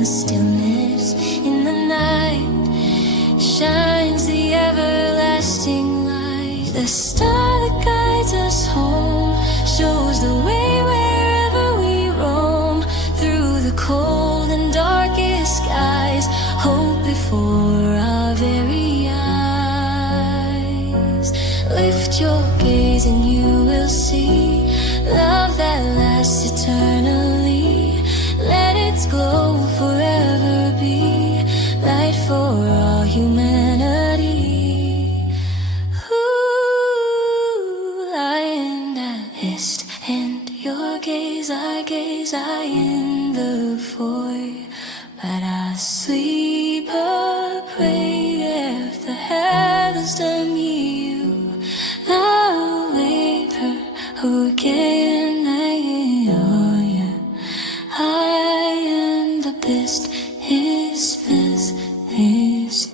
the stillness. In the night shines the everlasting light. The star that guides us home shows the way wherever we roam. Through the cold and darkest skies, hope before our very eyes. Lift your gaze and you will see love that lasts eternally. Let its glow forever be light for all humanity. Ooh, I and I hissed, and your gaze, I in the void. But I sleep a prayer if the heavens don't hear you. I'll wait for again. I